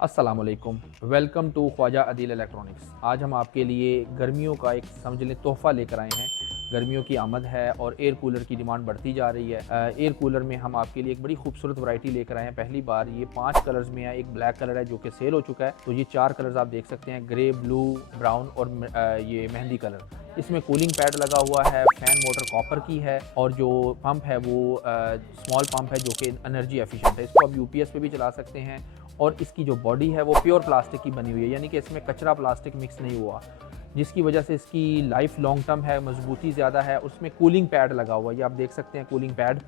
अस्सलाम वालेकुम, welcome to Khwaja Adeel electronics. आज हम आपके लिए गर्मियों का एक समझ लें तोहफ़ा लेकर आए हैं। गर्मियों की आमद है और एयर कूलर की डिमांड बढ़ती जा रही है। एयर कूलर में हम आपके लिए एक बड़ी खूबसूरत वैरायटी लेकर आए हैं। पहली बार ये 5 कलर्स में है। एक ब्लैक कलर है जो कि सेल हो चुका है, तो ये 4 कलर्स आप देख सकते हैं, ग्रे, ब्लू, ब्राउन और ये मेहंदी कलर। इसमें कूलिंग पैड लगा हुआ है, फ़ैन मोटर कॉपर की है और जो पंप है वो स्मॉल पंप है जो कि एनर्जी एफिशिएंट है। इसको आप यूपीएस पे भी चला सकते हैं और इसकी जो बॉडी है वो प्योर प्लास्टिक की बनी हुई है, यानी कि इसमें कचरा प्लास्टिक मिक्स नहीं हुआ, जिसकी वजह से इसकी लाइफ लॉन्ग टर्म है, मजबूती ज़्यादा है। उसमें कूलिंग पैड लगा हुआ है, ये आप देख सकते हैं कूलिंग पैड।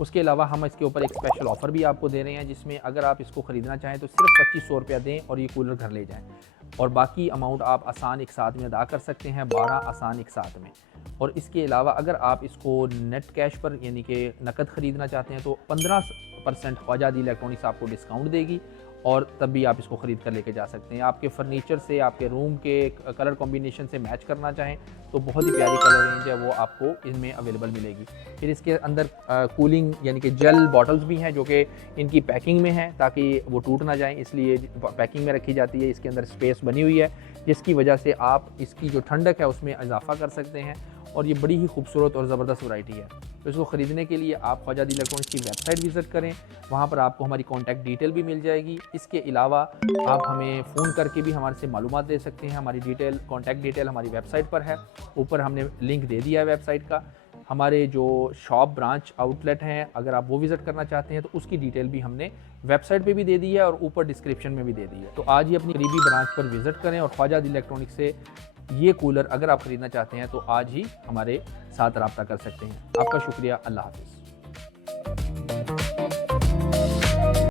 उसके अलावा हम इसके ऊपर एक स्पेशल ऑफ़र भी आपको दे रहे हैं, जिसमें अगर आप इसको ख़रीदना चाहें तो सिर्फ 2500 रुपया दें और ये कूलर घर ले जाएं, और बाकी अमाउंट आप आसान एक साथ में अदा कर सकते हैं, 12 आसान एक साथ में। और इसके अलावा अगर आप इसको नेट कैश पर यानी कि नकद ख़रीदना चाहते हैं तो 15% ख्वाजा अदील इलेक्ट्रॉनिक्स आपको डिस्काउंट देगी और तब भी आप इसको ख़रीद कर लेके जा सकते हैं। आपके फर्नीचर से, आपके रूम के कलर कॉम्बिनेशन से मैच करना चाहें तो बहुत ही प्यारी कलर रेंज है वो आपको इनमें अवेलेबल मिलेगी। फिर इसके अंदर कूलिंग यानी कि जेल बॉटल्स भी हैं जो कि इनकी पैकिंग में हैं ताकि वो टूट ना जाएं, इसलिए पैकिंग में रखी जाती है। इसके अंदर स्पेस बनी हुई है जिसकी वजह से आप इसकी जो ठंडक है उसमें इजाफा कर सकते हैं, और ये बड़ी ही खूबसूरत और ज़बरदस्त वैरायटी है। तो इसको ख़रीदने के लिए आप ख्वाजा अदील इलेक्ट्रॉनिक्स की वेबसाइट विज़िट करें, वहाँ पर आपको हमारी कॉन्टैक्ट डिटेल भी मिल जाएगी। इसके अलावा आप हमें फ़ोन करके भी हमारे से मालूमात दे सकते हैं। हमारी कॉन्टैक्ट डिटेल हमारी वेबसाइट पर है, ऊपर हमने लिंक दे दिया है वेबसाइट का। हमारे जो शॉप, ब्रांच, आउटलेट हैं, अगर आप वो विज़िट करना चाहते हैं तो उसकी डिटेल भी हमने वेबसाइट पे भी दे दी है और ऊपर डिस्क्रिप्शन में भी दे दी है। तो आज ही अपनी करीबी ब्रांच पर विज़िट करें और ख्वाजा अदील इलेक्ट्रॉनिक्स से ये कूलर अगर आप ख़रीदना चाहते हैं तो आज ही हमारे साथ रब्ता कर सकते हैं। आपका शुक्रिया। अल्लाह हाफ़िज़।